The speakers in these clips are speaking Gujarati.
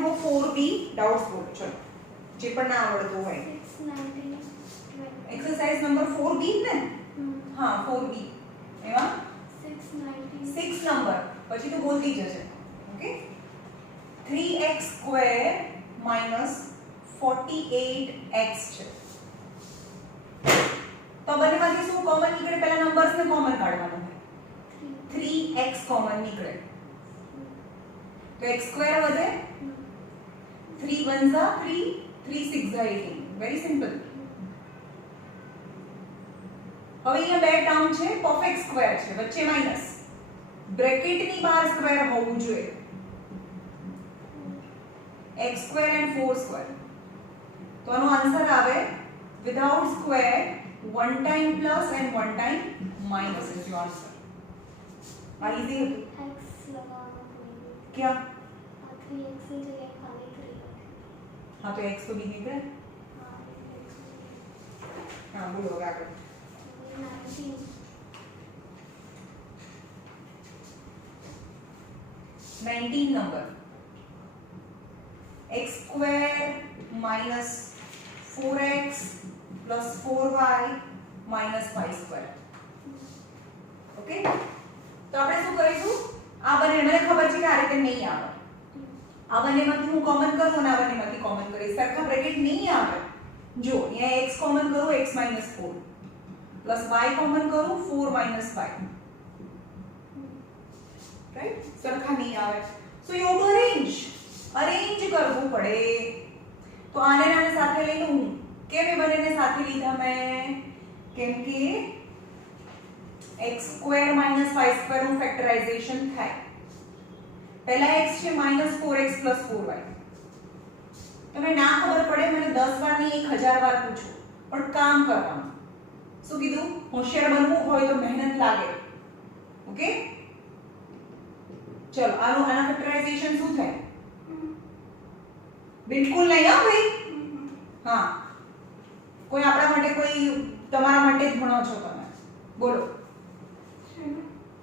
वो 4b डाउट्स बोलो चलो जे पण ना आवडतो હોય 690 एक्सरसाइज नंबर 4b ને હા 4b એમાં 690 6 નંબર પછી તો બોલતી જશે ઓકે 3x² - 48x છે તો બંનેમાંથી શું કોમન નીકળે પહેલા નંબર્સ ને કોમન કાઢવાનું છે 3x કોમન નીકળે तो x² વધે 3 1 જા 3 3 6 જા 18 વેરી સિમ્પલ હવે અહીંયા બે ટર્મ છે પરફેક્ટ સ્ક્વેર છે વચ્ચે માઈનસ બ્રેકેટ ની બહાર સ્ક્વેર હોવું જોઈએ x² and 4² તો આનો આન્સર આવે without square 1 time plus and 1 time minus is your answer આ ઈઝી હતું x लगाना पड़ेगा क्या 3x की जगह खाली 3 हाँ तो x तो भी निकले हाँ बोलो क्या करो 19 number x² minus 4x plus 4y minus 5² okay तो આપણે શું કરીશું આ બંને મને ખબર છે કે આ રીતે નહીં આવે આ બંનેમાંથી હું કોમન કરું અને આ બંનેમાંથી કોમન કરીશ સરખા બ્રેકેટ નહીં આવે જો અહીંયા x કોમન કરું x - 4 પ્લસ y કોમન કરું 4 - 5 રાઈટ સરખા નહીં આવે સો યુ ટુ અરેન્જ કરવું પડે તો આને આને સાથે લઈ લઉં કેમ એ બંનેને સાથે લીધા મેં કેમ કે x² - 5² નું ફેક્ટરાઇઝેશન થાય પહેલા x છે -4x + 4y તમે ના ખબર પડે મને 10 વાર નહીં 1000 વાર પૂછો પણ કામ કરવાનું શું કીધું હોશિયાર બનવું હોય તો મહેનત લાગે ઓકે ચલો આના ફેક્ટરાઇઝેશન શું થાય બિલકુલ નહીં હા ભાઈ હા કોઈ આપણા માટે કોઈ તમારા માટે જ ભણો છો તમે બોલો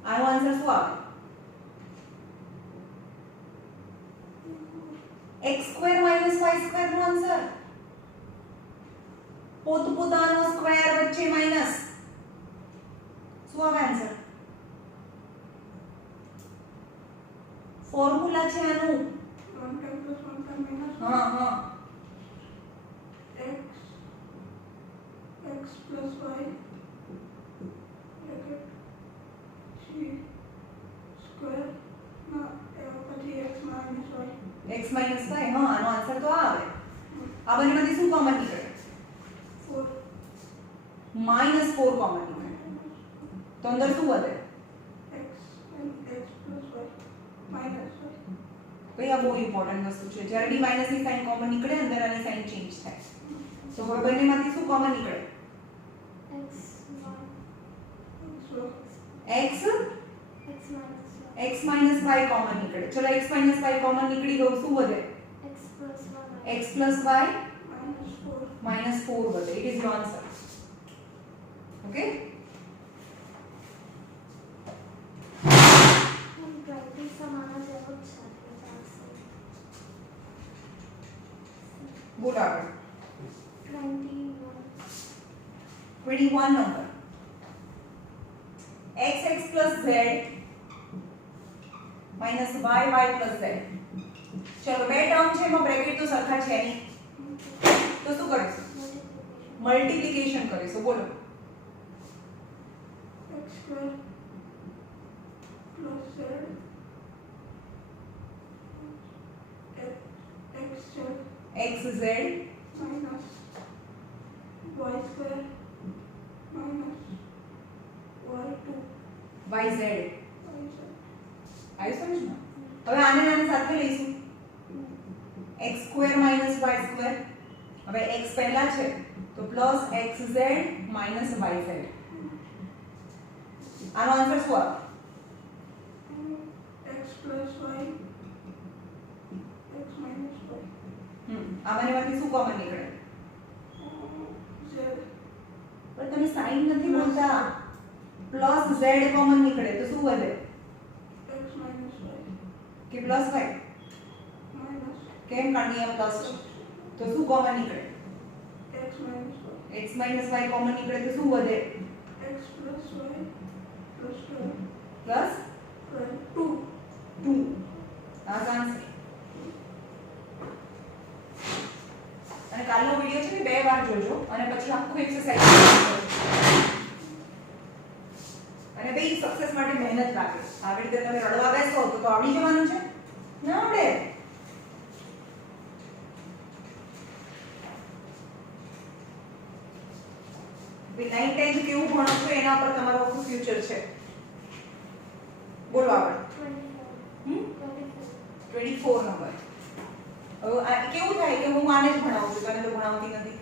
આનો આન્સર શું આવે x² - y² નો આન્સર પોતપોતાનો સ્ક્વેર વચ્ચે માઈનસ શું આવે આન્સર ફોર્મ્યુલા છે આનું 1 time plus 1 time minus હા હા x plus y bracket c square ના પછી x minus y x - y હા આનો આન્સર તો આવે આ બંનેમાંથી શું કોમન નીકળે 4 -4 કોમન નીકળે તો અંદર શું વધે x and x plus y minus y ભાઈ આ બહુ ઇમ્પોર્ટન્ટ વસ્તુ છે જ્યારે બી માઈનસ ની સાઈન કોમન નીકળે અંદર આની સાઈન ચેન્જ થાય તો હવે બંનેમાંથી શું કોમન નીકળે x so x x x - y common નીકળે ચલો x - y કોમન નીકળી ગયું શું વધે x plus x y plus y minus 4 -4 વધે it is your answer okay हम 20 समाना जरूर चाहते हैं બોલો આગળ 21 number x plus z minus y plus z ચલો બે ટર્મ છે એમાં બ્રેકેટ તો સરખા છે નહીં તો શું કરીશું મલ્ટીપ્લિકેશન કરીશું બોલો x square plus z xz minus y square minus y2 yz y z આવી સમજમાં હવે આને આને સાથે લઈશું x² - y² હવે x પહેલા છે તો પ્લસ xz minus yz આનો આન્સર શું આવે x plus y x minus y આ બંનેમાંથી શું કોમન નીકળે z પણ તમે સાઈન નથી બોલતા પ્લસ z કોમન નીકળે તો શું વધે x minus y કે પ્લસ y minus કે કેમ? કારણ કે અહીંયા પ્લસ છે તો શું કોમન નીકળે? x minus y. x y common નીકળે તો શું વધે? x plus y plus 12 plus 12. 2 આ આન્સર. અને કાલનો વિડિયો છે ને 2 વાર જોજો અને પછી આખું એક્સરસાઇઝ કરજો. અને બે સક્સેસ માટે મહેનત લાગે. આવી રીતે તમે રડવા બેસો તો આવડી જવાનું છે? ના આવડે. બી 9 10 કેવું ભણો છો એના પર તમારું આખું ફ્યુચર છે. બોલો આગળ. 24 નંબર. હવે આ કેવું થાય કે હું આને જ ભણાવું છું, તને તો ભણાવતી નથી,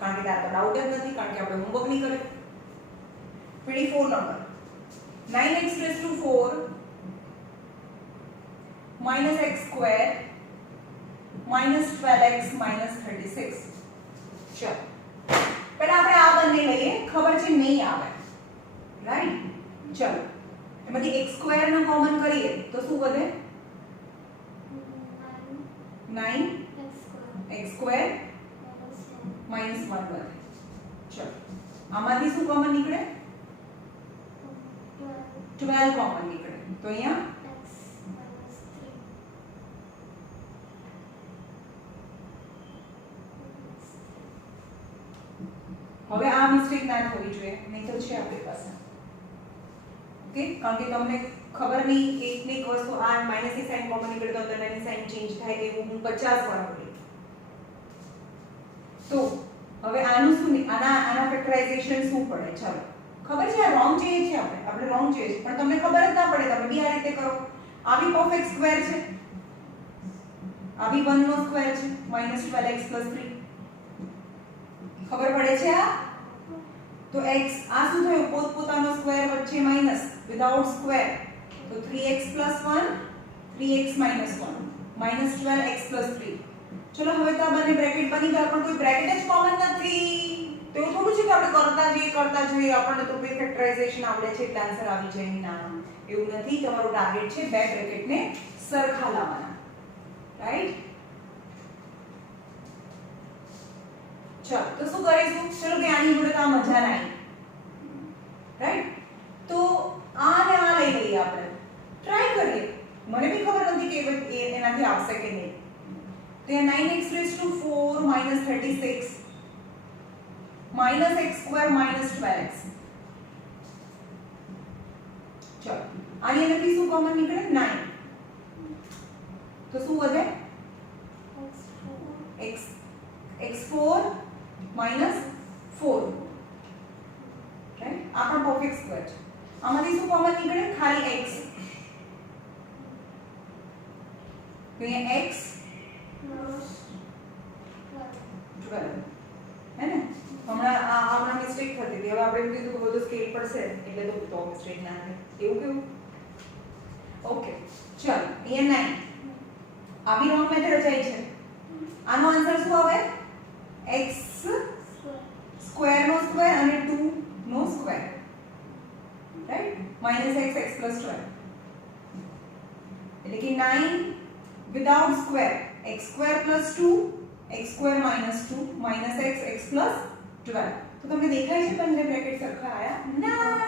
કારણ કે તારા તો ડાઉટ જ નથી, કારણ કે આપણે હોમવર્ક નહીં કરે. 24 number. 9x raised to 4 minus x square minus 12x minus 36. ચલો પહેલા આપણે આ બંને લઈએ, ખબર છે નહીં આવે, રાઈટ? ચલો એમાંથી x સ્ક્વેર નો કોમન કરીએ તો શું વધે? 9x સ્ક્વેર minus 1 વધે. ચલો આમાંથી શું કોમન નીકળે? 12 કોમન નીકળે તો અહીંયા હવે આ મિસ્ટેક ના થવી જોઈએ, નહીં તો છે આપણી પાસે. ઓકે, કારણ કે તમને ખબર નહીં એક ને એક વસ્તુ આ માઈનસ ની સાઈન કોમન નીકળે તો અંદર એની સાઈન ચેન્જ થાય એવું હું 50 વાર બોલી. તો હવે આનું શું આના ફેક્ટરાઇઝેશન શું પડે? ચાલો ખબર છે આ રોંગ જોઈએ છે, આપણે રોંગ જોઈએ છે, પણ તમને ખબર જ ના પડે, તમે બી આ રીતે કરો. આ બી પરફેક્ટ સ્ક્વેર છે, આ બી 1 નો સ્ક્વેર છે -12x 3. ખબર પડે છે આ? તો x આ શું થયું? પોતપોતાનો સ્ક્વેર વચ્ચે માઈનસ, વિધાઉટ સ્ક્વેર તો 3x 1 3x - 1 -12x 3. ચલો હવે તો આ બંને બ્રેકેટ બની ગયા, પણ કોઈ બ્રેકેટ જ કોમન નથી. તો એવું થોડું છે કે આપણે કરતા જઈએ આપણને તો બે ફેક્ટરાઇઝેશન આવડે છે એટલે આન્સર આવી જાય. ના, એવું નથી. તમારો ટાર્ગેટ છે બે બ્રેકેટને સરખા લાવવાના, રાઈટ? ચલો તો શું કરીશું? ચલો કે આની જોડે તો આ મજા ના આવી, રાઈટ? તો આ ને આ લઈ લઈએ, આપણે ટ્રાય કરીએ. મને બી ખબર નથી કે એનાથી આવશે કે નહીં. તો એ 9x raised to 4 minus 36 minus x square minus 12x. ચલો આની અંદરથી શું કોમન નીકળે? 9. તો શું વધે? x4 minus 4, right? આ પણ પરફેક્ટ સ્ક્વેર છે. આમાંથી શું કોમન નીકળે? ખાલી x. તો અહીંયા x 12 હે ને? હમણાં મિસ્ટેક થતી હતી, હવે આપણે કીધું કે બધું સ્કેલ પડશે એટલે તો મિસ્ટેક ના થાય. એવું કેવું? ઓકે ચલો અહીંયા 9. આ બી રોંગ મેથડ જાય છે. આનો આન્સર શું આવે? x સ્ક્વેર નો સ્ક્વેર અને 2 નો સ્ક્વેર, રાઈટ? -x x + 12 એટલે કે 9 without square x square + 2 x square - 2 -x x + 12. તો તમને દેખાય છે બંને બ્રેકેટ સરખા આયા? ના.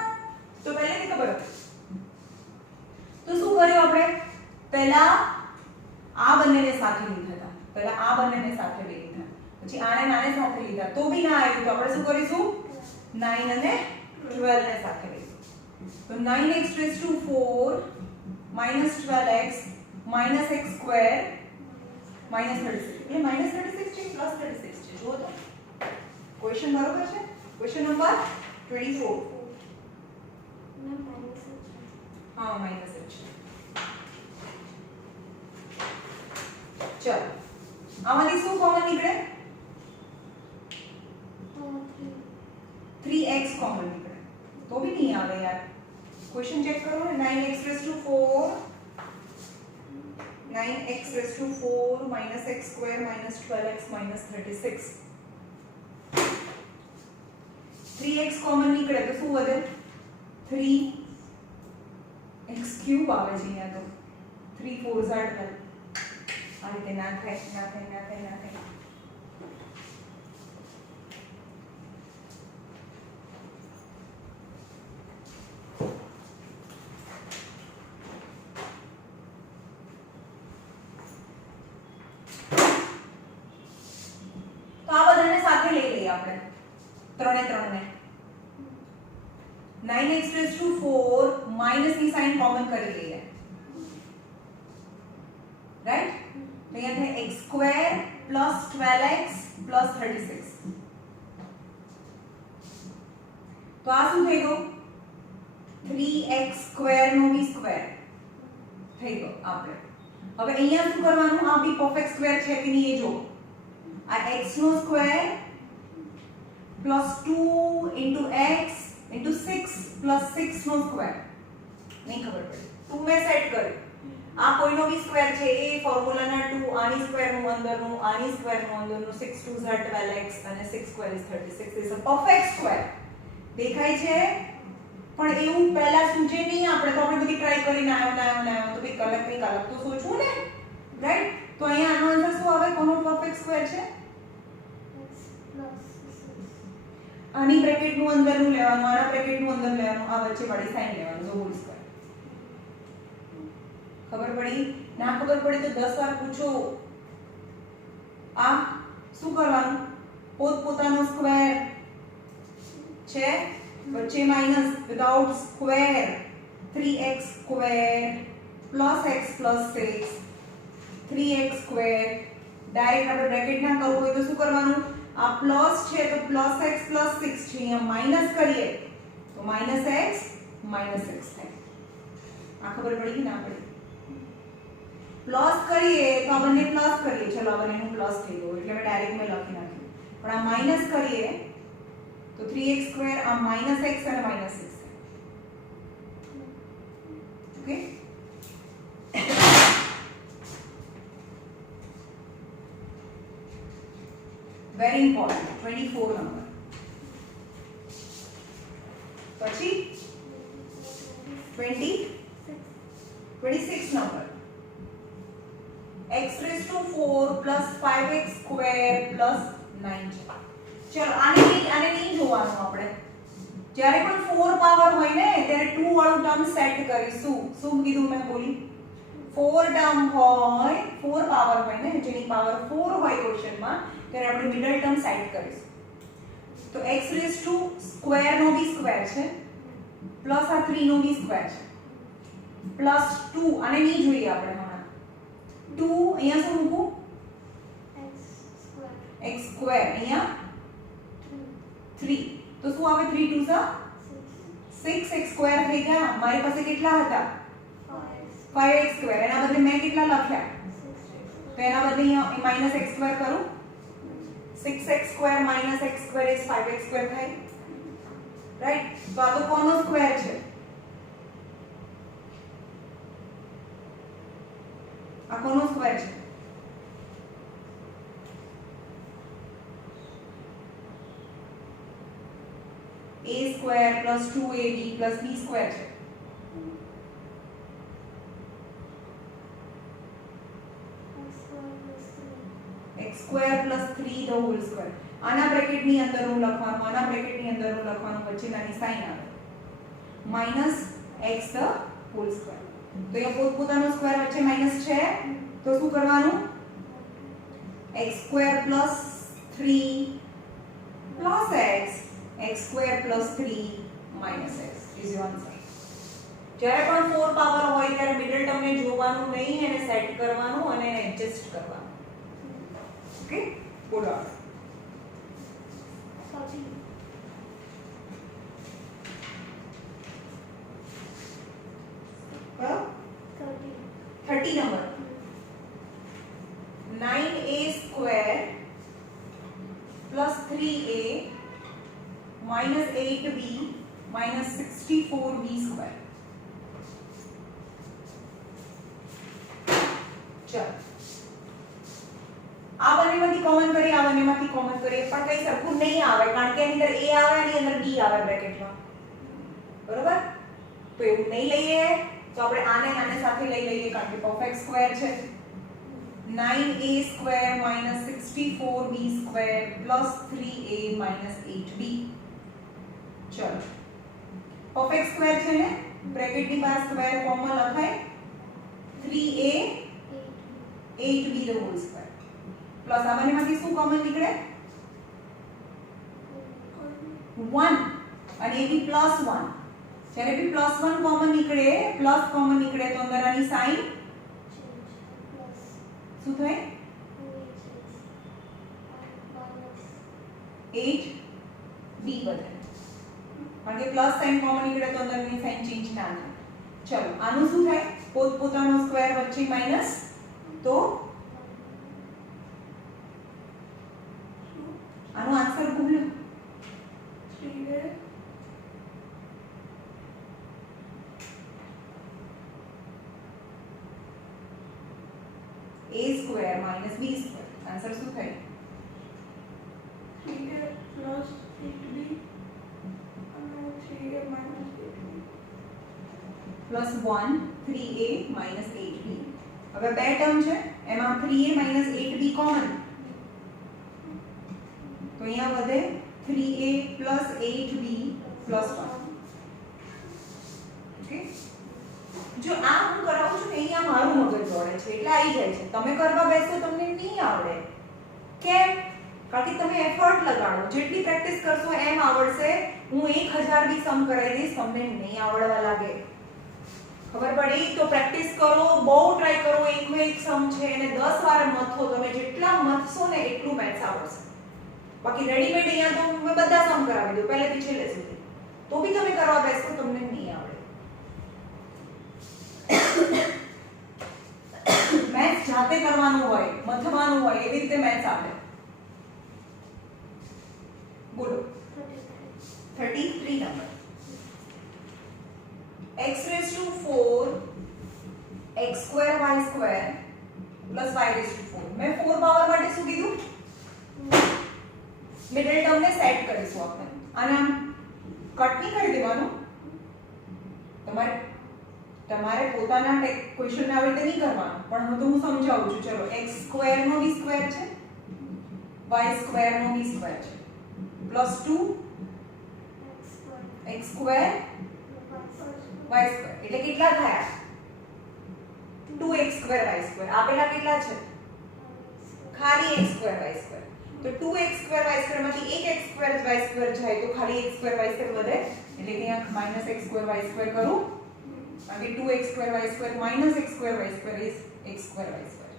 તો પહેલેથી ખબર હતી. તો શું કર્યું આપણે? પહેલા આ બંનેને સાથે લીધા હતા, પછી આને નાને સાથે લીધા તો બી ના આવ્યું, તો આપણે શું કરીશું? 9 અને 12 ને સાથે લઈશું. તો 9x raised to 4 -12x -x square -36 એટલે -36 છે +36 છે. જુઓ તો ક્વેશ્ચન બરોબર છે. Question number 24. હા માઈનસ છે. ચલો આમાંથી શું કોમન નીકળે? 3x કોમન નીકળે તો બી નહીં આવે યાર. ક્વેશ્ચન ચેક કરો ને. 9x raised to 4 -x square -12x -36. 3x common નીકળે તો શું વધે? 3x ક્યુબ આવે છે અહીંયા તો 3 4 12. આ રીતે ના થાય ના થાય ના થાય ના થાય. તો આ બધાને સાથે લઈ લઈએ આપણે ત્રણે ત્રણને. 9x⁴ માઈનસ ની સાઈન કોમન કરી લઈએ, રાઈટ? તો અહીંયા થાય x² + 12x + 36. તો આ શું થઈ ગયું? 3x² નો b² થઈ ગયો આપણે. હવે અહીંયા શું કરવાનું? આ બી પરફેક્ટ સ્ક્વેર છે કે નહીં એ જો. આ x નો સ્ક્વેર + 2 * x * 6 + 6 નો સ્ક્વેર. નહીં ખબર પડી. 2 મે સેટ કર્યું. આ કોઈનો બી સ્ક્વેર છે એ ફોર્મ્યુલાના 2 આની સ્ક્વેરનું અંદરનું આની સ્ક્વેરનું અંદરનું 6 * 2 = 12x અને 6 * 2 = 36 is a perfect square. દેખાય છે? પણ એવું પહેલા સૂચે નહીં. આપણે તો આપણે બધી ટ્રાય કરીને આવ્યો તો કંઈક અલગ તો સોચવું ને, રાઈટ? તો અહીંયા આનો આન્સર શું આવે? કોનો પરફેક્ટ સ્ક્વેર છે? x + 6. આની બ્રેકેટનું અંદરનું લેવાનું, આના બ્રેકેટનું અંદર લેવાનું, આ વચ્ચે વાળી સાઈન લેવાનું, તો હોલ સ્ક્વેર. ખબર પડી? ના ખબર પડી તો 10 વાર પૂછો. આ શું કરવાનું? પોતપોતાનો સ્ક્વેર છે, વચ્ચે minus, without square 3x² + x + 6 3x² direct આપણે બ્રેકેટ ના કરવું હોય તો શું કરવાનું? આ પ્લસ છે તો +x + 6 છે, અહીંયા માઈનસ કરીએ તો -x - x થાય. આ ખબર પડી કે ના પડી? પ્લસ કરીએ તો આ બંને પ્લસ કરીએ, ચલો આ બંનેનું પ્લસ થઈ ગયું એટલે મેં ડાયરેક્ટ મેં લખી નાખ્યું. પણ આ માઈનસ કરીએ તો 3x² આ -x અને -6 થાય. ઓકે? Very important. 24 નંબર. પછી 26 નંબર. x⁴ + 5x² + 9 છે. ચલો આને નહીં જોવાનું આપણે. જ્યારે પણ 4 પાવર હોય ને ત્યારે 2 વાળું ટર્મ સેટ કરીશું. શું કીધું મેં બોલી? 4 ટર્મ હોય, 4 પાવર હોય ને, જેની પાવર 4 હોય ક્વેશ્ચનમાં, ત્યારે આપણે મિડલ ટર્મ સેટ કરીશું. તો x² નો બી સ્ક્વેર છે પ્લસ આ 3 નો બી સ્ક્વેર છે પ્લસ 2 આને નહીં જોઈએ આપણે હમણાં. 2 અહીંયા શું મૂકું? x² અહીંયા 3. તો શું આવે? 3 * 2 = 6x² થઈ ગયા. મારી પાસે કેટલા હતા? 5x². એના બદલે મેં કેટલા લખ્યા? તો એના બદલે અહીંયા -x² કરું. 6x² - x² is 5x² થાય, રાઈટ? તો આ તો કોનો સ્ક્વેર છે? આ કોનો સ્ક્વેર છે? a² + 2ab + b² છે. x² + 3 the whole square. આના બ્રેકેટની અંદર હું લખવાનું, આના બ્રેકેટની અંદર હું લખવાનું, વચ્ચેનાની સાઈન આવે -x the whole square. તો એ પોતપોતાનો સ્ક્વેર વચ્ચે માઈનસ છે તો શું કરવાનું? x² + 3 + x x² + 3 - x is your answer. જ્યારે પણ 4 પાવર હોય ત્યારે મિડલ ટર્મને જોવાનું નહીં અને સેટ કરવાનું અને એડજસ્ટ કરવાનું. ઓકે? બોલો. 30 number. 9a² plus 3a minus 8b minus 64b square. चलो આ બંનેમાંથી કોમન કરીએ, આ બંનેમાંથી કોમન કરીએ, પણ કઈ સરખું નહીં આવે કારણ કે એની અંદર a આવે અને અંદર b આવે બ્રેકેટમાં. બરોબર? તો એવું નહીં લઈએ તો આપણે આને આને સાથે લઈ લઈએ કારણ કે પરફેક્ટ સ્ક્વેર છે. 9a square minus 64b square plus 3a minus 8b. ચલો પરફેક્ટ સ્ક્વેર છે ને, બ્રેકેટ ની બહાર સ્ક્વેર કોમન લખાય 3a 8b the whole square plus આ બંનેમાંથી શું કોમન નીકળે 1 અને ab પ્લસ 1. જ્યારે બી પ્લસ 1 કોમન નીકળે પ્લસ કોમન નીકળે તો અંદર આની સાઈન શું થાય 8b બને, કારણ કે પ્લસ સાઈન કોમન નીકળે તો અંદરની સાઈન ચેન્જ ના થાય. ચલો આનું શું થાય પોતપોતાનો સ્ક્વેર વચ્ચે માઈનસ, તો આનો આન્સર બોલો 3a a square minus b square. Answer શું થાય 3a plus 8b and 3a minus 8b. Plus 1 3a minus 8b. હવે બે ટર્મ છે એમાં 3a minus 8b કોમન, તો અહીંયા વધે 3a plus 8b plus 1. Okay, જો આ હું કરાવું છું ને અહીંયા મારું મગજ દોડે છે એટલે આવી જાય છે. તમે કરવા બેસો તમને નહીં આવડે. કેમ? કારણ કે તમે એફર્ટ લગાડો, જેટલી પ્રેક્ટિસ કરશો એમ આવડશે. હું 1000 બી સમ કરાવી દઈશ, તમને નહીં આવડવા લાગે. ખબર પડી? તો પ્રેક્ટિસ કરો, બહુ ટ્રાય કરો. એકનો એક સમ છે એને 10 વાર મથો. તમે જેટલા મથશો ને એટલું મેથ્સ આવડશે. બાકી રેડીમેડ અહીંયા તો મેં બધા સમ કરાવી દઉં પહેલેથી છેલ્લે સુધી, તો બી તમે કરવા બેસો તમને નહીં આવડે. મેથ્સ જાતે કરવાનું હોય, મથવાનું હોય, એવી રીતે મેથ્સ આવડે. બોલો 33 number. x raised to 4 x square y square plus y raised to 4. મેં 4 પાવર માટે શું કીધું? મિડલ ટર્મ ને સેટ કરીશું આપણે. આને આમ કટ નહીં કરી દેવાનું. તમારે પોતાના ક્વેશ્ચન આવી રીતે નહીં કરવાનું, પણ હું તો હું સમજાવું છું. ચલો x સ્ક્વેર નો b સ્ક્વેર છે, y સ્ક્વેર નો b સ્ક્વેર છે, plus 2 x square y square એટલે કેટલા થયા? 2x square y square. આપેલા કેટલા છે? ખાલી x સ્ક્વેર y સ્ક્વેર. તો 2x સ્ક્વેર y સ્ક્વેર માંથી એક x સ્ક્વેર y સ્ક્વેર જાય તો ખાલી x સ્ક્વેર y સ્ક્વેર વધે, એટલે કે અહીંયા minus x square y square કરું, કારણ કે 2x square y square minus x square y square is x square y square.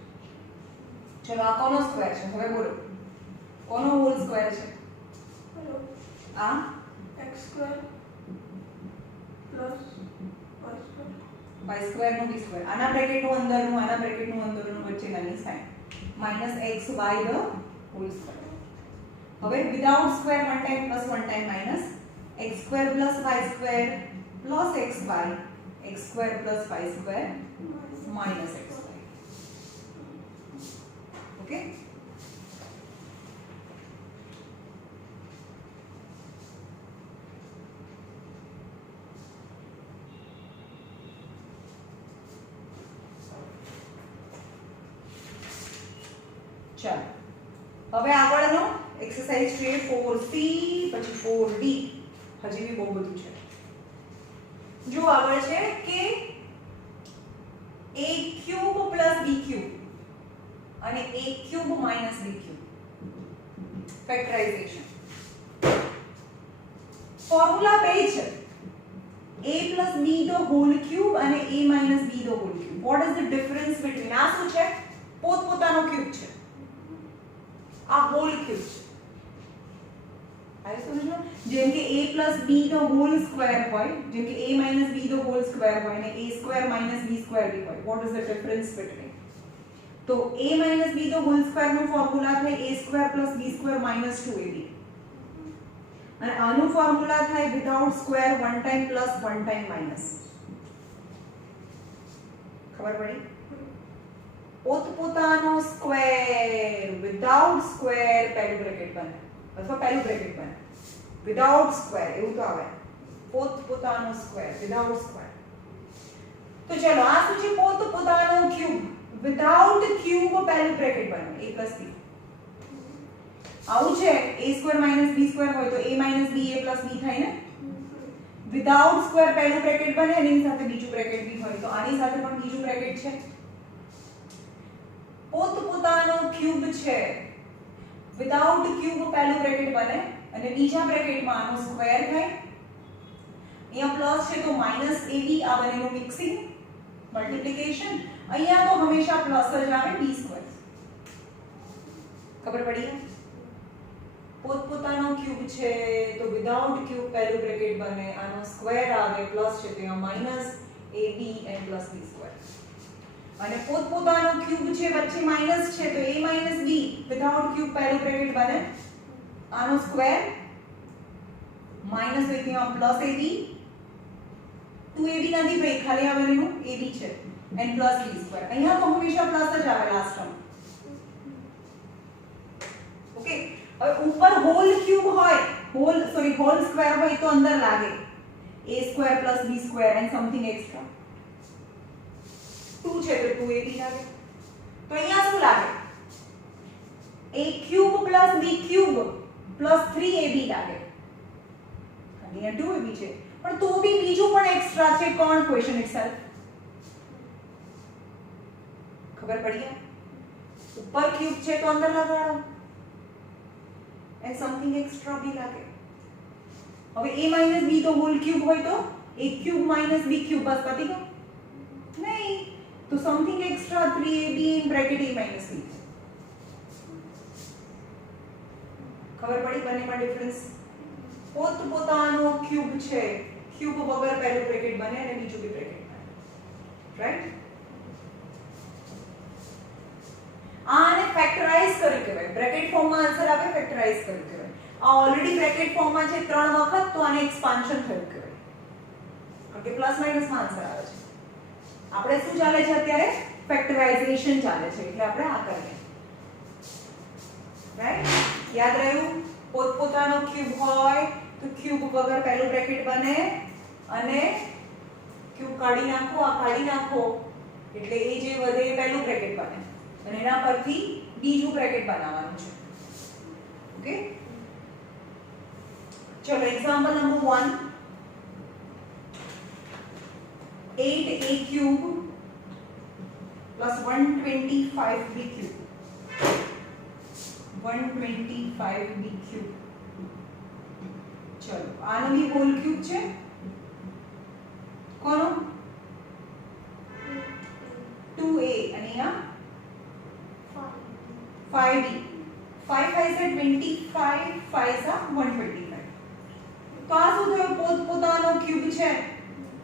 ચલો આ કોનો સ્ક્વેર છે? હવે બોલો કોનો હોલ સ્ક્વેર છે? Hello. આ X square plus y square. y square નો b સ્ક્વેર. આના બ્રેકેટનું અંદરનું આના બ્રેકેટનું અંદરનું વચ્ચેનાની sign minus x y the whole square. હવે without square one time plus one time minus x square plus y square plus xy x square plus y square minus xy. Okay, ચાલો હવે આગળનો એક્સરસાઇઝ છે 4c પછી 4d. હજી બી બહુ બધું છે. જો આગળ છે કે a cube plus b cube અને a cube minus b cube factorization. Formula બે છે, a plus b the whole cube અને a minus b the whole cube. what is the difference between? આ શું છે? પોતપોતાનો ક્યુબ છે, આ હોલ ક્યુબ છે. આઈ સમજો. જેમ કે a plus b the whole square હોય, જેમ કે a minus b the whole square હોય અને a square minus b square બી હોય. what is the difference between? તો a minus b the whole square નો ફોર્મ્યુલા થાય a square plus b square minus 2ab. અને આનું ફોર્મ્યુલા થાય without square one time plus one time minus. ખબર પડી? પોતપોતાનો સ્ક્વેર વિધાઉટ સ્ક્વેર પહેલું બ્રેકેટ બને અથવા પહેલું બ્રેકેટ બને, વિધાઉટ સ્ક્વેર એવું તો આવે. પોતપોતાનો સ્ક્વેર વિધાઉટ સ્ક્વેર. તો ચલો આ શું છે? પોતપોતાનો ક્યુબ વિધાઉટ ક્યુબ પહેલું બ્રેકેટ બને a + b આવું છે a² - b² હોય તો a - b a + b થાય ને વિધાઉટ સ્ક્વેર પહેલું બ્રેકેટ બને અને એની સાથે બીજું બ્રેકેટ બી હોય તો આની સાથે પણ બીજું બ્રેકેટ છે પોતપોતાનો ક્યુબ છે વિધાઉટ ક્યુબ પહેલું બ્રેકેટ બને અને બીજા બ્રેકેટમાં આનો સ્ક્વેર થાય અહીંયા પ્લસ છે તો -ab આ બંનેનું મિક્સિંગ મલ્ટીપ્લિકેશન અહીંયા તો હંમેશા પ્લસ જ આવે b² ખબર પડી પોતપોતાનો ક્યુબ છે તો વિધાઉટ ક્યુબ પહેલું બ્રેકેટ બને આનો સ્ક્વેર આવે પ્લસ છે તો અહીંયા -ab and +b² અને પોતપોતાનો ક્યુબ છે વચ્ચે માઈનસ છે તો a - b વિધાઉટ ક્યુબ પહેલું બ્રેકેટ બને આનો સ્ક્વેર માઈનસ હોય ત્યાં +ab 2ab નથી ભાઈ ખાલી આ બંનેનું ab છે and +b² અહીંયા તો હંમેશા પ્લસ જ આવે લાસ્ટ ટર્મ ઓકે હવે ઉપર હોલ ક્યુબ હોય હોલ સ્ક્વેર હોય તો અંદર લાગે a² + b² and something extra 2 છે તો 2ab લાગે તો અહીંયા શું લાગે a³ + b³ + 3ab લાગે અહીંયા 2ab છે પણ તો બી બીજું પણ એક્સ્ટ્રા છે કોણ ક્વેશ્ચન ઇટસેલ્ફ ખબર પડી ઉપર ક્યુબ છે તો અંદર લગાડો and something extra भी लागे હવે a - b तो होल क्यूब હોય તો a³ - b³ બસ પતી ગયું નહીં તો something extra 3ab in bracket a - b ખબર પડી બંનેમાં ડિફરન્સ પોતપોતાનો ક્યુબ છે ક્યુબ વગર પહેલું બ્રેકેટ બને અને બીજું બી બ્રેકેટ બને રાઈટ આને ફેક્ટરાઇઝ કર્યું કહેવાય બ્રેકેટ ફોર્મમાં આન્સર આવે ફેક્ટરાઇઝ કર્યું કહેવાય આ ઓલરેડી બ્રેકેટ ફોર્મમાં છે 3 વખત તો આને એક્સપાન્શન થયું કહેવાય કારણ કે પ્લસ માઈનસમાં આન્સર આવે છે આપણે શું ચાલે છે અત્યારે ફેક્ટરાઇઝેશન ચાલે છે એટલે આપણે આ કરીએ રાઈટ યાદ રહ્યું પોતપોતાનો ક્યુબ હોય તો ક્યુબ વગર પહેલું બ્રેકેટ બને અને ક્યુબ કાઢી નાખો આ કાઢી નાખો એટલે એ જે વધે એ પહેલું બ્રેકેટ બને અને એના પરથી બીજું બ્રેકેટ બનાવવાનું છે ઓકે ચલો example number 1 8a³ + 125b³ 125b³ ચલો આનો બી હોલ ક્યુબ છે કોનો 2a અને અહીંયા 5b 5 5 છે 25 5 છે 125 તો આ શું થયું પોતપોતાનો ક્યુબ છે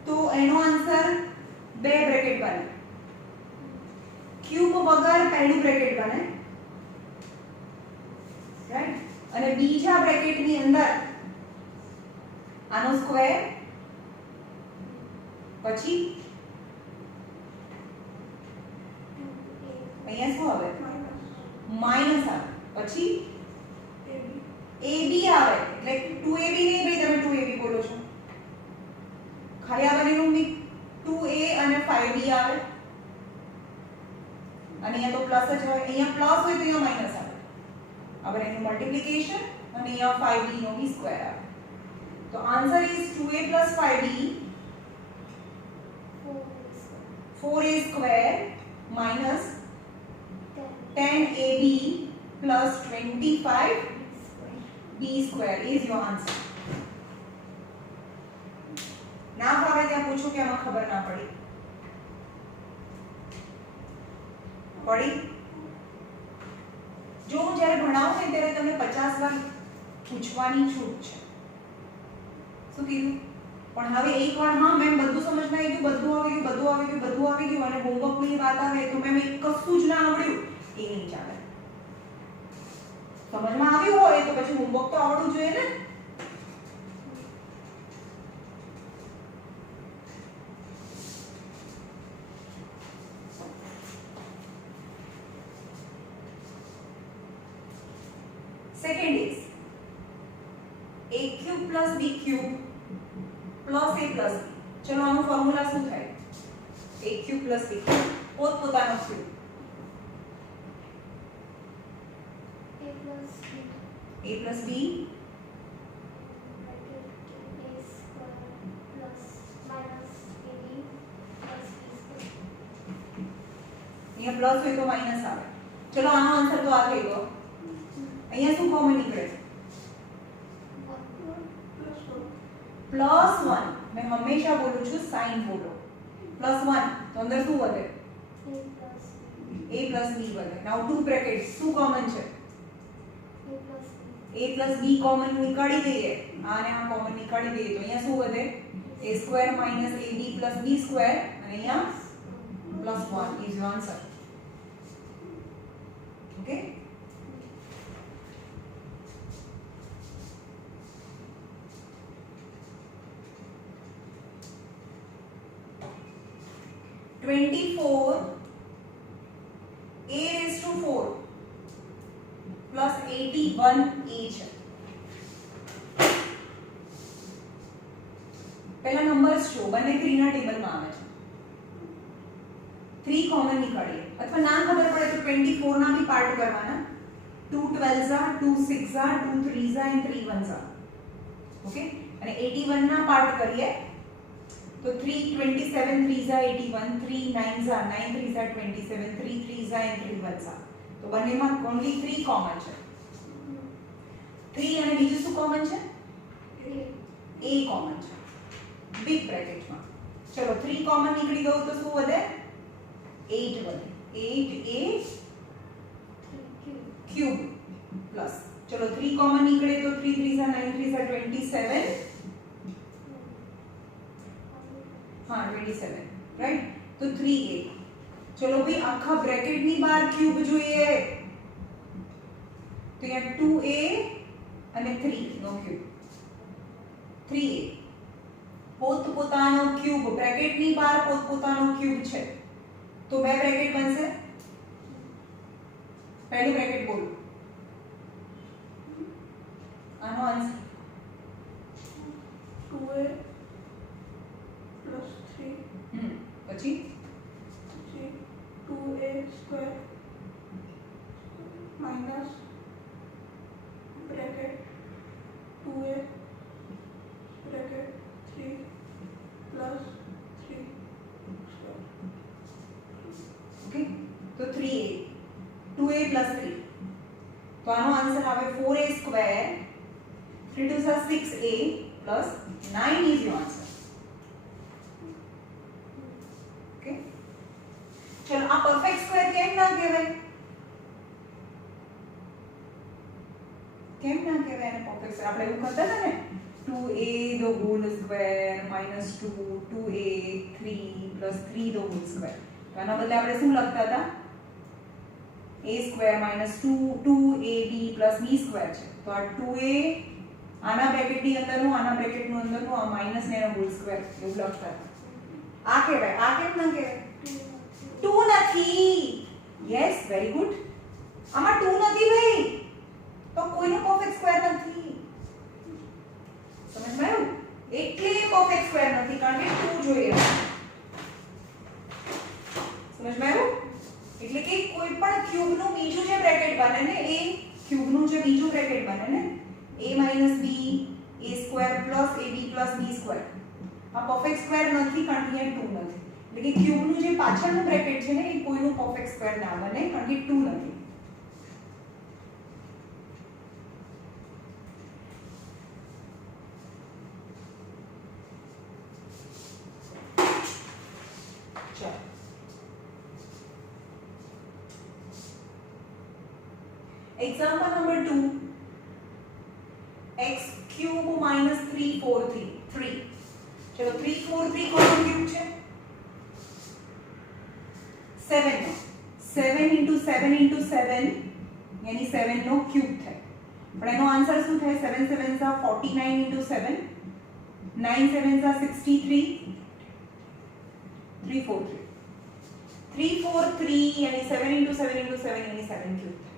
તો એનો આન્સર બે બ્રેકેટ બને ક્યુબ વગર પહેલું બ્રેકેટ બને રાઈટ અને બીજા બ્રેકેટની અંદર આનો સ્ક્વેર પછી અહીંયા શું આવે માઈનસ આવે પછી ab આવે એટલે 2ab નહીં ભાઈ તમે 2ab બોલો છો ખાલી આ બંનેનું 2a અને 5b આવે અને અહીંયા તો પ્લસ જ હોય અહીંયા પ્લસ હોય તો અહીંયા માઈનસ આવે આ બંનેનું મલ્ટીપ્લિકેશન અને અહીંયા 5b નો બી સ્ક્વેર આવે તો answer is 2a + 5b 4a square minus 10ab plus 25b square is your answer. ના ફાવે ત્યાં પૂછો કે આમાં ખબર ના પડી જો હું જ્યારે ભણાવું ને ત્યારે તમને 50 વાર પૂછવાની છૂટ છે શું કીધું પણ હવે એકવાર હા મેમ બધું સમજમાં આવી ગયું બધું આવી ગયું અને હોમવર્કની વાત આવે તો મેમ એક કશું જ ના આવડ્યું એ નહીં ચાલે સમજમાં આવ્યું હોય તો પછી હોમવર્ક તો આવડવું જોઈએ ને Second is a³ plus b³ plus a plus b. ચલો આનું ફોર્મ્યુલા શું થાય? a³ plus b³ પોતપોતાનો cube plus b a plus b bracket a square plus minus ab plus b square. અહીંયા પ્લસ હોય તો માઈનસ આવે. ચલો આનો આન્સર તો આ થઈ ગયો. અહીંયા શું કોમન નીકળે છે? +1. मैं हमेशा बोलूं છું સાઈન બોલો. +1 તો અંદર શું વધે? a plus b વધે. નાउ ટુ બ્રેકેટ શું કોમન છે? a plus b કોમન નીકાળી દઈએ. આને આ કોમન નીકાળી દઈએ તો અહીંયા શું વધે? a square minus ab plus b square અને અહીંયા +1 is your answer. Okay? a raised to 4 plus 81a છે. પહેલા નંબર્સ જો બંને 3 ના ટેબલમાં આવે છે. 3 કોમન નીકાળીએ અથવા ના ખબર પડે તો 24 ના બી પાર્ટ કરવાના. 2 12s are 2 6s are 2 3s are and 3 1s are. Okay અને 81 ના પાર્ટ કરીએ तो 3 27 3s are 81 3 9s are 9 3s are 27 3 3s are and 3 1s are. तो બંનેમાં only 3 કોમન છે. 3 અને બીજું શું કોમન છે? a કોમન છે બિગ બ્રેકેટમાં. ચલો 3 કોમન નીકળી ગયું તો શું વધે? 8 વધે. 8a ક્યુબ પ્લસ ચલો 3 કોમન નીકળે તો 3 3s are 9 3s are 27 हाँ 27 राइट. तो 3a. चलो भाई आखा ब्रैकेट ની બહાર ક્યુબ જોઈએ તો यहाँ 2a અને 3 નો ક્યુબ 3a પોતપોતાનો ક્યુબ બ્રેકેટ ની બહાર પોતપોતાનો ક્યુબ છે તો બે બ્રેકેટ બનશે. પહેલું બ્રેકેટ બોલો આનો આન્સર 2a plus 3 પછી 2a square minus bracket 2a bracket 3 plus 3 square. Okay तो 3a 2a plus 3 तो આનો આન્સર આવે 4a square 3 2s are 6a plus 9 is your answer. Okay चलो આ પરફેક્ટ સ્ક્વેર કેમ ના કહેવાય? કેમ ના કહેવાય એને પરફેક્ટ સ્ક્વેર? આપણે એવું કરતા હતા ને 2a the whole square minus 2 2a 3 plus 3 the whole square. તો આના બદલે આપણે શું લખતા હતા? a square minus 2 2ab plus b square છે. તો આ 2a આના બ્રેકેટની અંદરનું આના બ્રેકેટનું અંદરનું આ માઈનસ ને એનો હોલ સ્ક્વેર એવું લખતા હતા. આ કહેવાય. આ કેમ ના કહેવાય? 2 નથી. Yes very good. આમાં 2 નથી ભાઈ તો કોઈનો પરફેક્ટ સ્ક્વેર નથી. સમજમાં આવ્યું? એટલે પરફેક્ટ સ્ક્વેર નથી કારણ કે 2 જોઈએ. સમજમાં આવ્યું? એટલે કે કોઈ પણ ક્યુબનું બીજું જે બ્રેકેટ બને ને એ ક્યુબનું જે બીજું બ્રેકેટ બને ને a minus b a square plus ab plus b square આ પરફેક્ટ સ્ક્વેર નથી કારણ કે અહીંયા 2 નથી. એટલે કે ક્યુબનું જે પાછળનું બ્રેકેટ છે ને એ કોઈનું પરફેક્ટ સ્ક્વેર ના બને કારણ કે 2 નથી. ચલો example number 2 x cube minus 343 चलो 343 कौन क्यूब છે 7 નો 7 into 7 into 7 यानी 7 નો ક્યુબ થાય પણ એનો આન્સર શું થાય 7 7s are 49 into 7 9 7s are 63 343 343 यानी 7 into 7 into 7 यानी 7 ક્યુબ થાય.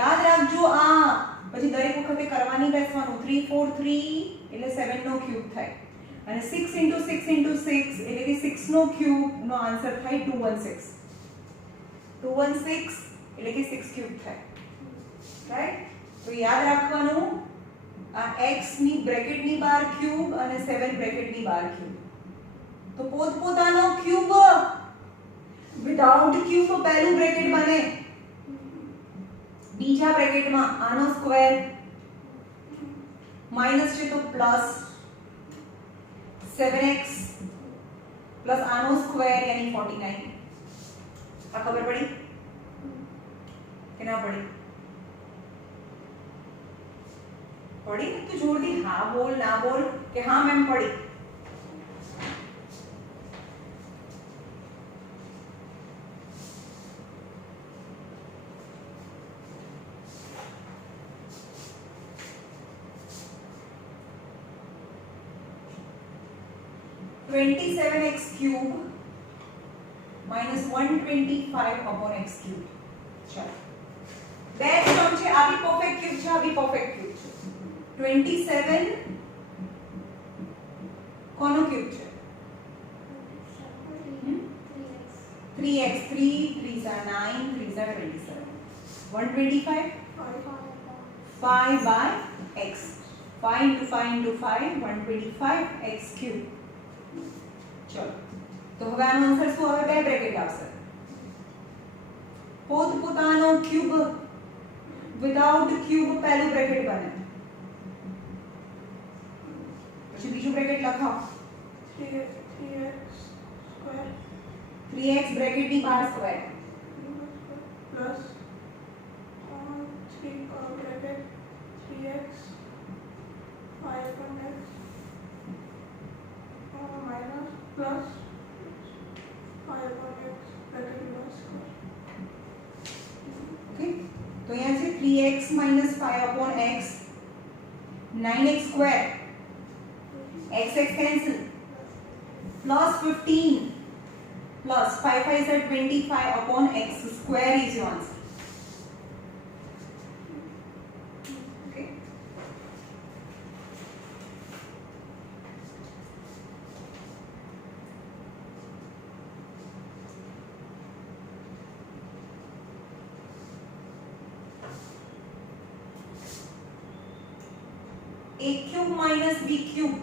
યાદ રાખજો આ પછી દરેક વખતે કરવાની બેસવાનું 343 એટલે 7 નો ક્યુબ થાય અને 6 into 6 into 6 એટલે કે 6 નો ક્યુબ નો આન્સર થાય 216 216 એટલે કે 6 ક્યુબ થાય રાઈટ. તો યાદ રાખવાનું આ x ની બ્રેકેટની બહાર ક્યુબ અને 7 બ્રેકેટની બહાર ક્યુબ તો પોતપોતાનો ક્યુબ વિધાઉટ ક્યુબ પહેલું બ્રેકેટ બને બીજા બ્રેકેટમાં આનો સ્ક્વેર માઈનસ છે તો પ્લસ 7x પ્લસ આનો સ્ક્વેર યાની 49 આ ખબર પડી કે ના પડી પડી ને તું જોરથી હા બોલ ના બોલ કે હા મેમ પડી (27x cube minus 125 upon x cube) चलो બે ટર્મ છે આ બી પરફેક્ટ ક્યુબ છે આ બી પરફેક્ટ ક્યુબ છે 27 કોનો ક્યુબ છે 3x 3 3s are 9 3s are 27 125 5 by x 5 into 5 into 5 125 x cube चलो तो હવે આનો આન્સર શું આવે બે બ્રેકેટ આવશે પોતપોતાનો ક્યુબ વિધાઉટ ક્યુબ પહેલું બ્રેકેટ બને પછી બીજું બ્રેકેટ લખાઓ 3x બ્રેકેટની બહાર square plus 3 bracket 3x 5 on x minus plus 5 on x bracket plus square. Okay तो यहाँ से 3x minus 5 upon x 9x square x cancel plus 15 plus 5 5 is 25 upon x square is your answer. Okay. A cube minus b cube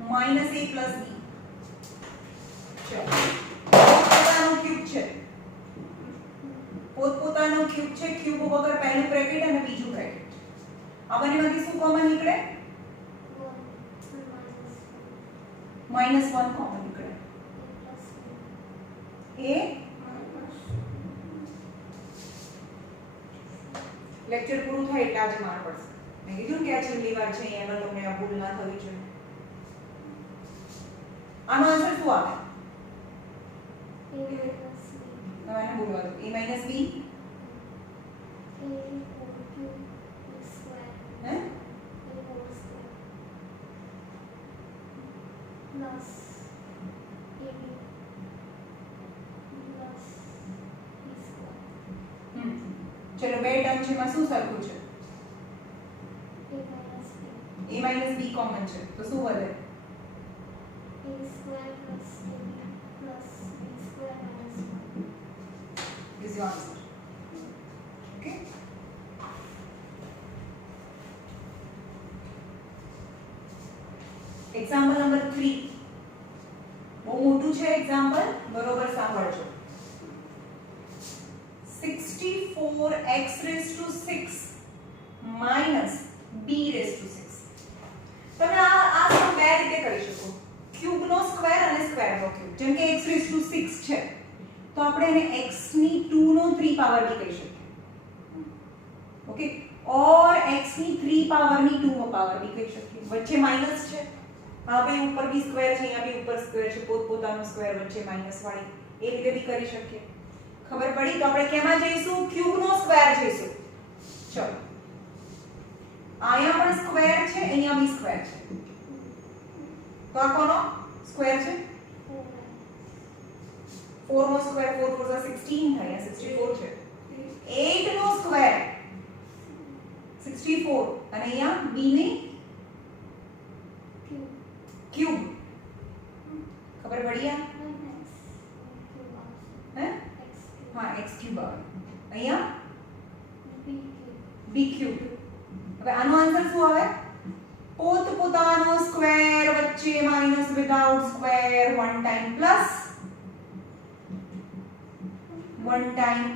minus a plus b. चलो પોતપોતાનો ક્યુબ છે પોતપોતાનો ક્યુબ છે ક્યુબ વગર પહેલું બ્રેકેટ અને બીજું બ્રેકેટ આ બંનેમાંથી શું કોમન નીકળે -1 કોમન નીકળે એ લેક્ચર પૂરું થાય એટલે આજે માર પડશે મેં કીધું કે આ છેલ્લી વાર છે એમાં તમને આ ભૂલ ના થવી જોઈએ આનો આન્સર શું આવે मैंने बोला a minus b है plus ab plus b square चलो બે ટર્મ છે માં શું સરખું છે a minus b a minus b common છે તો શું વધે a square plus ab plus b square minus 1 is your answer. Okay. Example number 3 બહુ મોટું છે એક્ઝામ્પલ બરોબર સાંભળજો 64x raised to 6 minus b raised to 6 તમે આ સમ બે રીતે કરી શકો ક્યુબ નો સ્ક્વેર અને સ્ક્વેર નો ક્યુબ જેમ કે x raised to 6 છે તો આપણે એને x ની 2 નો 3 પાવર બી કહી શકીએ ઓકે ઓર x ની 3 પાવર ની 2 નો પાવર બી કહી શકીએ વચ્ચે માઈનસ છે હા ભાઈ ઉપર બી સ્ક્વેર છે અહીંયા બી ઉપર સ્ક્વેર છે પોતપોતાનો સ્ક્વેર વચ્ચે માઈનસ વાળી એ રીતે બી કરી શકીએ ખબર પડી તો આપણે કેમાં જઈશું ક્યુબ નો સ્ક્વેર જઈશું ચલો અહીંયા પણ સ્ક્વેર છે અહીંયા બી સ્ક્વેર છે તો આ કોનો સ્ક્વેર છે 4 નો સ્ક્વેર 4 4 16 થાય 64 છે 8 નો સ્ક્વેર 64 અને અહીંયા b ની ક્યુબ ખબર પડી આ હે હા x ક્યુબ આવે અહીંયા b ક્યુબ હવે આનો આન્સર શું આવે? પોતપોતાનો સ્ક્વેર વચ્ચે minus without square one time plus one time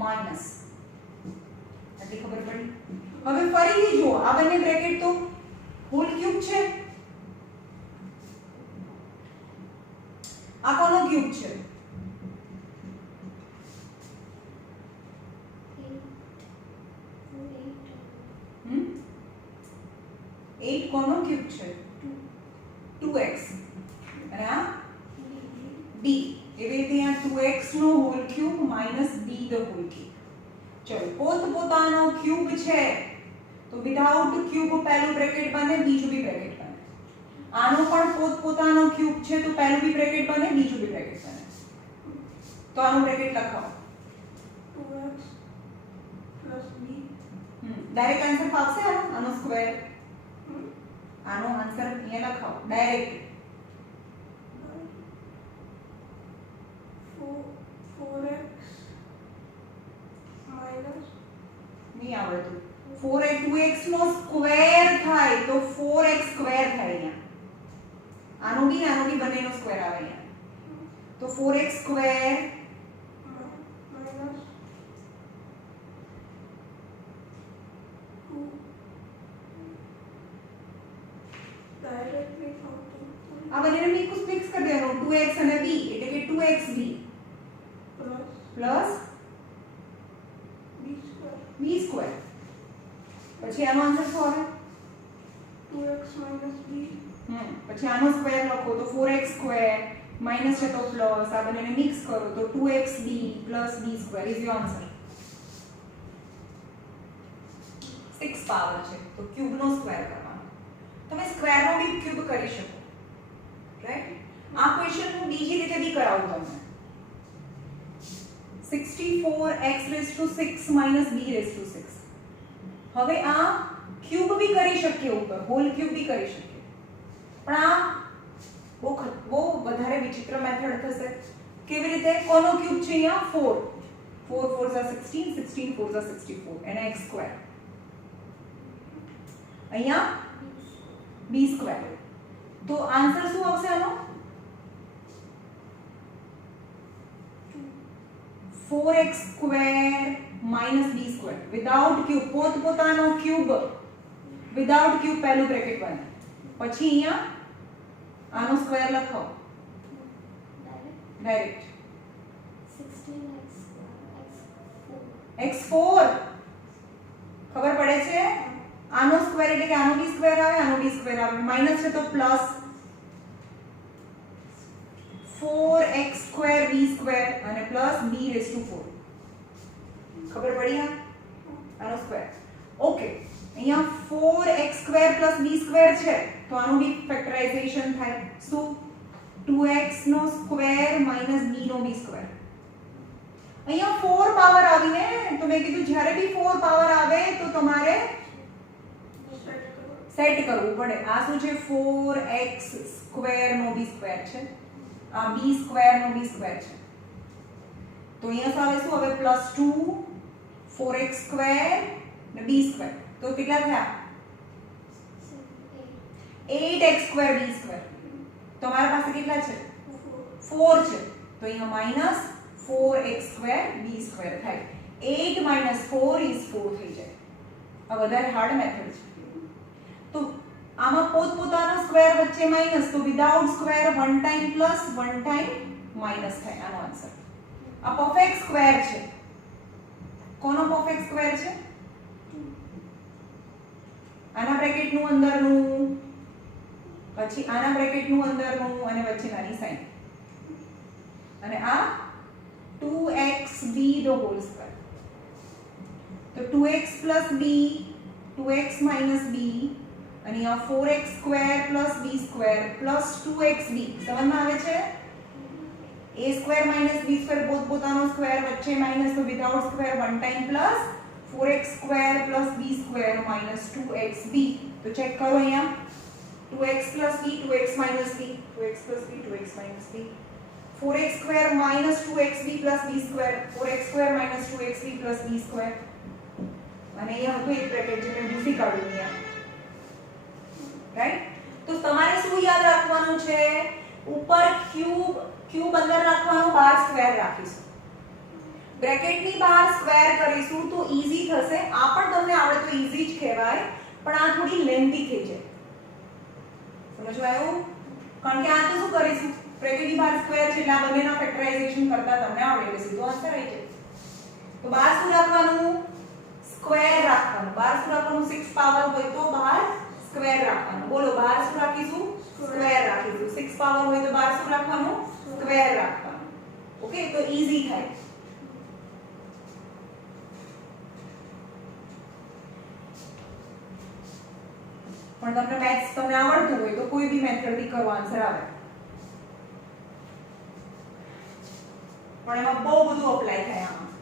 minus. આટલી ખબર પડી. હવે ફરીથી જુઓ, આ બંને બ્રેકેટ તો હોલ ક્યુબ છે. આ કોનો ક્યુબ છે? હમ 8 કોનો ક્યુબ છે? 2x. અને આ b. એવી રીતે અહીંયા 2x નો whole cube minus b the whole cube. ચલો, પોતપોતાનો ક્યુબ છે તો વિધાઉટ ક્યુબ પહેલું બ્રેકેટ બને, બીજું બી બ્રેકેટ બને. આનો પણ પોતપોતાનો ક્યુબ છે તો પહેલું બી બ્રેકેટ બને, બીજું બી બ્રેકેટ બને. તો આનું બ્રેકેટ લખાવો. 2x plus b. Direct answer આવશે આનો સ્ક્વેર. આનો આન્સર અહીંયા લખાવો ડાયરેક્ટ. 4x minus નહીં આવડતું. 4x 2x નો સ્ક્વેર થાય તો 4x સ્ક્વેર થાય અહીંયા. આનો બી બંનેનો સ્ક્વેર આવે અહીંયા. તો 4x square minus 2 directly something આ બંનેને મિક્સ કરી દેવાનું. 2x અને b એટલે કે 2xb plus b square. પછી આનો આન્સર શું આવે? 2x minus b પછી આનો સ્ક્વેર લખો તો 4x સ્ક્વેર માઈનસ છે તો પ્લસ. આ બંનેને મિક્સ કરો તો 2xb plus b square is your answer. 6 power છે તો ક્યુબ નો સ્ક્વેર કરવાનો. તમે સ્ક્વેર નો બી ક્યુબ કરી શકો, રાઈટ? આ ક્વેશ્ચન હું બીજી રીતે બી કરાવું તમને. 64x6 minus b6. હવે આ ક્યુબ બી કરી શકીએ, ઉપર હોલ ક્યુબ બી કરી શકીએ, પણ આ બહુ વધારે વિચિત્ર મેથડ થશે. કેવી રીતે? કોનો ક્યુબ છે અહીંયા? 4 4 4 16 16 4 64 અને x સ્ક્વેર. અહીંયા b સ્ક્વેર. તો આન્સર શું આવશે આનો? 4x square minus b square without cube. પોતપોતાનો ક્યુબ વિધાઉટ ક્યુબ પહેલું બ્રેકેટ બને. પછી અહીંયા આનો સ્ક્વેર લખો ડાયરેક્ટ. 16x4 ખબર પડે છે? આનો સ્ક્વેર એટલે કે આનો બી સ્ક્વેર આવે, આનો બી સ્ક્વેર આવે, માઈનસ છે તો plus 4x square b square અને પ્લસ b4. ખબર પડી? આનો સ્ક્વેર. ઓકે, અહીંયા 4x square plus b square છે તો આનું બી ફેક્ટરાઇઝેશન થાય. શું? 2x નો સ્ક્વેર માઈનસ b નો b સ્ક્વેર. અહીંયા 4 પાવર આવીને તો મેં કીધું જ્યારે બી 4 પાવર આવે તો તમારે સેટ કરવું પડે. આ શું છે? 4x સ્ક્વેર નો b સ્ક્વેર છે, આ b સ્ક્વેર નો b સ્ક્વેર છે. તો અહીંયા આવે શું? હવે +2 4x સ્ક્વેર ને b સ્ક્વેર. તો કેટલા થયા? 8x square b square. તમારા પાસે કેટલા છે? 4 છે. તો અહીંયા minus 4x square b square થાય. 8 minus 4 is 4 થઈ જાય. આ વધારે હાર્ડ મેથડ છે. તો આમાં પોતપોતાનો સ્ક્વેર વચ્ચે માઈનસ, તો without square one time plus one time minus થાય. આનો આન્સર આ પરફેક્ટ સ્ક્વેર છે. કોનો પરફેક્ટ સ્ક્વેર છે? આના બ્રેકેટનું અંદરનું, પછી આના બ્રેકેટનું અંદરનું અને વચ્ચે નાની સાઈન. અને આ 2xb ધ હોલ સ્ક્વેર. તો 2x b 2x b અને આ 4x square b square 2xb. સમજમાં આવે છે? a સ્ક્વેર b સ્ક્વેર પોતપોતાનો સ્ક્વેર વચ્ચે માઈનસ, તો without square one time plus 4x square b square 2xb. તો ચેક કરો અહીંયા 2x b 2x b 2x b 2x b 4x square 2xb b square 4x square 2xb b square. અને અહીંયા હતું એક બ્રેકેટ જે મેં ભૂસી કાઢ્યું અહીંયા, રાઈટ? તો તમારે શું યાદ રાખવાનું છે? ઉપર ક્યુબ અંદર રાખવાનું, બહાર સ્ક્વેર રાખીશું. બ્રેકેટની બહાર સ્ક્વેર કરીશું તો ઈઝી થશે. આ પણ તમને આવડે તો ઈઝી જ કહેવાય, પણ આ થોડી લેન્થી થઈ જાય. સમજવા આવ્યું? કારણ કે આ તો શું કરીશું, બ્રેકેટની બહાર સ્ક્વેર છે એટલે આ બંનેના ફેક્ટરાઇઝેશન કરતા તમને આવડે એટલે સીધો આન્સર આવી જાય. તો બહાર શું રાખવાનું? સ્ક્વેર રાખવાનું. બહાર શું રાખવાનું? 6 પાવર હોય તો બહાર સ્ક્વેર રાખવાનું. બોલો, બહાર શું રાખીશું? સ્ક્વેર રાખીશું. 6 પાવર હોય તો બહાર શું રાખવાનું? સ્ક્વેર રાખવાનું. ઓકે, તો ઈઝી થાય. પણ તમને મેથ્સ તમને આવડતું હોય તો કોઈ બી મેથડથી કરો, આન્સર આવે. પણ એમાં બહુ બધું અપ્લાય થાય આમાં.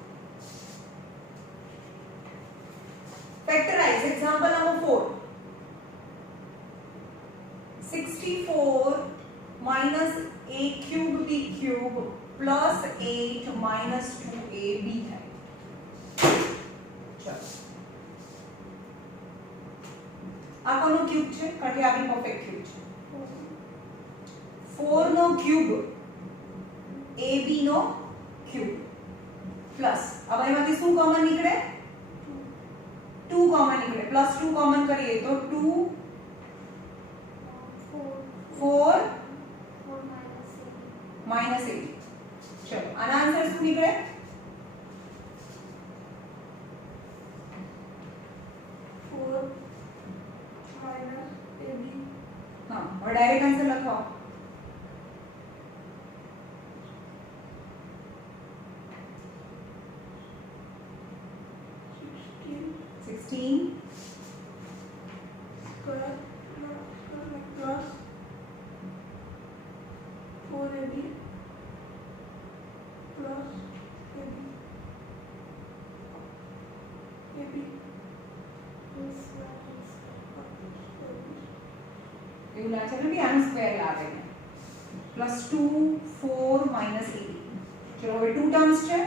ફેક્ટરાઇઝ example number 4. 64 minus a cube b cube plus 8 minus 2ab થાય. ચલો, આ કોનો ક્યુબ છે? કારણ કે આ બી પરફેક્ટ ક્યુબ છે. 4 નો ક્યુબ ab નો ક્યુબ પ્લસ હવે એમાંથી શું કોમન નીકળે? 2 કોમન નીકળે. પ્લસ 2 કોમન કરીએ તો 2 4 minus 8. ચલો, આના આન્સર શું નીકળે? 4 minus AB. હા, હવે ડાયરેક્ટ આન્સર લખો. 16 square plus 4AB plus AB. AB એવું લાગે છે કે આનું સ્ક્વેર લાગે છે. +2 4 minus 8. ચલો, હવે 2 ટર્મ્સ છે,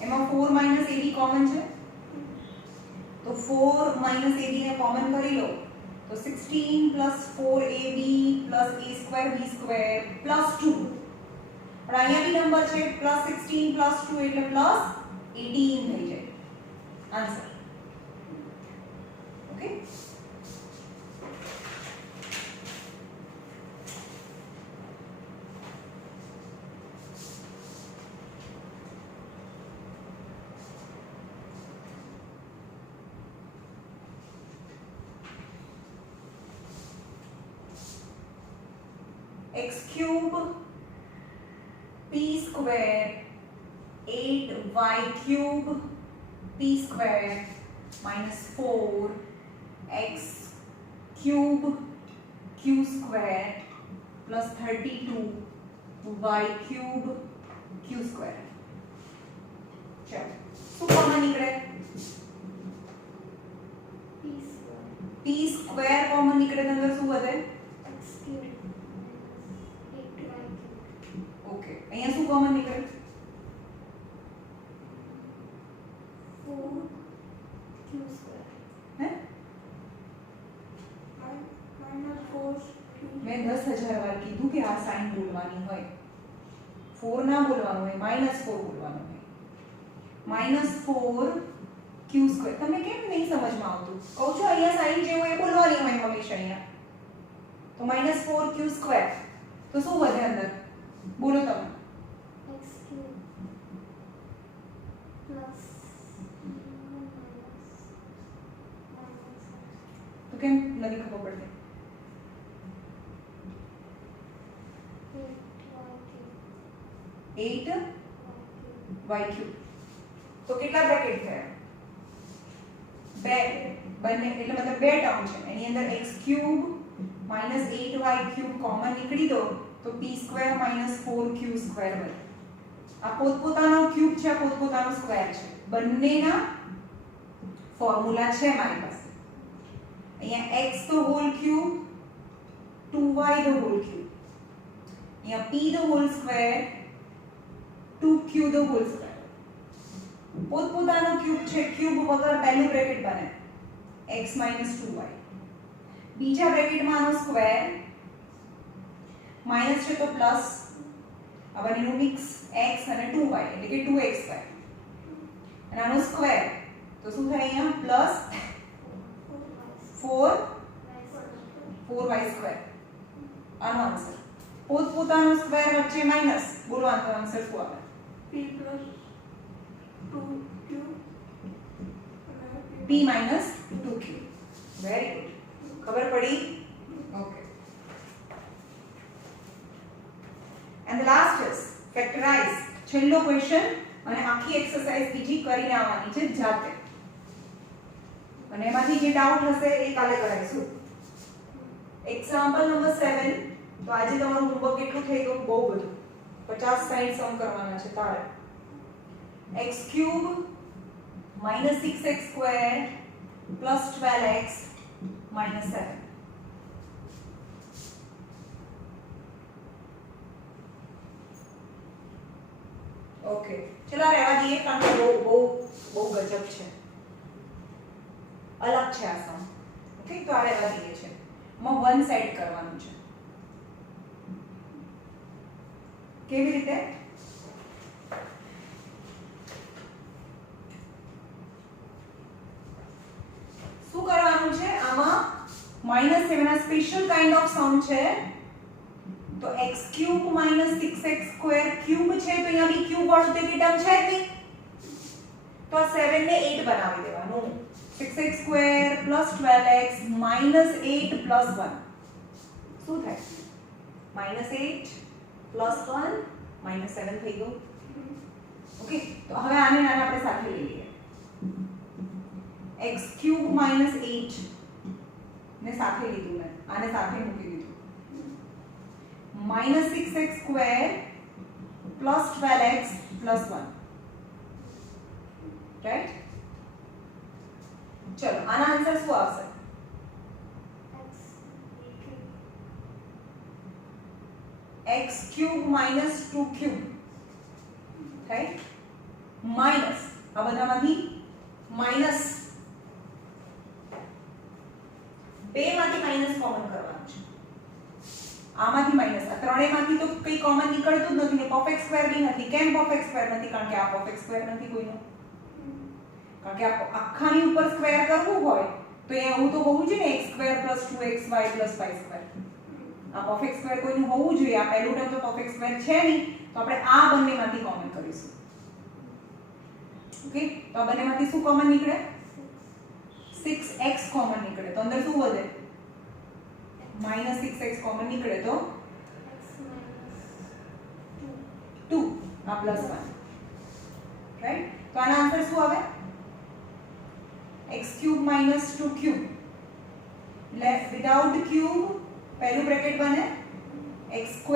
એમાં 4 minus 8 કોમન છે, તો 4 minus 8 ને કોમન કરી લો તો 16 plus 4ab plus a square b square plus 2. પણ અહીંયા બી નંબર છે +16 plus 2 એટલે +18 થઈ જાય answer. Okay, x cube p square 8y cube p square minus 4 x cube q square plus 32 y cube q square. ચલો, શું કોમન નીકળે? p square કોમન નીકળે તો અંદર શું વધે? ઓકે, અહીંયા શું કોમન નીકળે? 4q square. હે? minus 4q. મેં 10,000 વાર કીધું કે આ સાઈન બોલવાની હોય, 4 ના બોલવાનું હોય, -4 બોલવાનું હોય. -4q square. તમે કેમ નહીં સમજમાં આવતું? કહું છું અહીંયા સાઈન જે હોય એ બોલવાની હોય હંમેશા અહીંયા. તો -4q સ્ક્વેર તો શું વધે અંદર? બોલો તમે. x cube plus તો કેમ નથી ખબર પડતી? 8y cube. તો કેટલા બ્રેકેટ થયા? બે. બંને એટલે મતલબ બે ટર્મ છે. એની અંદર x cube -8y cube common નીકળી દો તો p square -4q square બને. આ પોતપોતાનો ક્યુબ છે, પોતપોતાનો સ્ક્વેર છે. બંનેના ફોર્મ્યુલા છે મારી પાસે. અહીંયા x the whole cube 2y the whole cube. અહીંયા p the whole square 2q the whole square. પોતપોતાનો ક્યુબ છે, ક્યુબ વગર પહેલું બ્રેકેટ બને x 2y, બીજા બ્રેકેટમાં આનો સ્ક્વેર, માઈનસ છે તો પ્લસ, આ બંનેનું મિક્સ x અને 2y એટલે કે 2x2, અને આનો સ્ક્વેર તો શું થાય અહીંયા પ્લસ 4y2, આનો આન્સર. પોતપોતાનો સ્ક્વેર વચ્ચે માઈનસ, બોલો આનો આન્સર શું આવે? p plus 2q p minus 2q. Very good, ખબર પડી? Okay. And the last is factorize. છેલ્લો ક્વેશ્ચન, અને આખી એક્સરસાઇઝ બીજી કરીને આવવાની છે જાતે, અને એમાંથી જે ડાઉટ હશે એ કાલે કરાવીશું. Example number 7. તો આજે તમારું હોમવર્ક કેટલું થઈ ગયું? બહુ બધું, 50-60 સમ કરવાના છે તારે. x³ - 6x² + 12x - 7. ઓકે, ચલો રહેવા દઈએ કારણ કે બહુ બહુ બહુ ગજબ છે, અલગ છે આ સમ. ઓકે, તો આ રહેવા દઈએ છે. માં 1 સેટ કરવાનું છે. કેવી રીતે? શું કરવાનું છે આમાં? -7 આ સ્પેશિયલ કાઇન્ડ ઓફ સમ છે. તો x³ - 6x² ક્યુબ છે, તો અહીંયા બી ક્યુબ વાળું તે ટર્મ છે જ નહીં, તો આ 7 ને 8 બનાવી દેવાનું. 6x² + 12x - 8 + 1 શું થાય? -8 + 1 -7 થઈ ગયું. ઓકે, તો હવે આને આપણે સાથે લઈ લઈએ. x³ - 8 ને સાથે લીધું મેં, આને સાથે મૂકી દીધું. -6x² + 12x + 1, right? ચલો આના આન્સર શું આવશે? x³ - 2q, right? માઈનસ આ બધામાંથી માઈનસ, બે માંથી માઈનસ કોમન કરવાનું છે. આમાંથી માઈનસ, આ ત્રણેયમાંથી તો કંઈ કોમન નીકળતું જ નથી ને પરફેક્ટ સ્ક્વેર બી નથી. કેમ પરફેક્ટ સ્ક્વેર નથી? કારણ કે આ પરફેક્ટ સ્ક્વેર નથી કોઈનો. કારણ કે આ આખાની ઉપર સ્ક્વેર કરવું હોય તો એ આવું તો હોવું જોઈએ ને, x² + 2xy + y². આ પરફેક્ટ સ્ક્વેર કોઈનું હોવું જોઈએ. આ પહેલું ટર્મ તો પરફેક્ટ સ્ક્વેર છે નહીં, તો આપણે આ બંનેમાંથી કોમન કરીશું. ઓકે, તો આ બંનેમાંથી શું કોમન નીકળે? 6x કોમન નીકળે, તો અંદર શું વધે? -6x કોમન નીકળે તો x - 2, આ +1, રાઈટ? તો આનો આન્સર શું આવે? x³ - 2q. Left without cube પહેલું બ્રેકેટ બને x²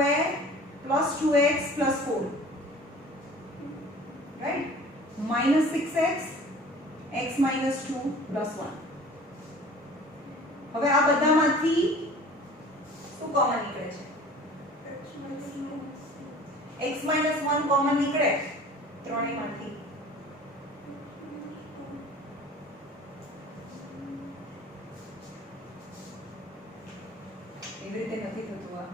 + 2x + 4, right? -6x x - 2 + 1. હવે આ બધામાંથી શું કોમન નીકળે છે? x - 1 કોમન નીકળે ત્રણેયમાંથી. એવી રીતે નથી થતું આ.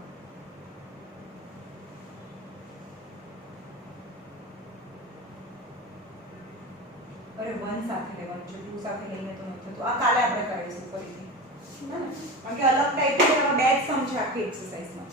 અરે 1 સાથે લેવાનું છે, 2 સાથે લઈને તો નથી થતું. આ કાલે આપણે કરીશું ફરીથી, કારણ કે અલગ ટાઈપના બે જ સમ છે આખી એક્સરસાઇઝમાં.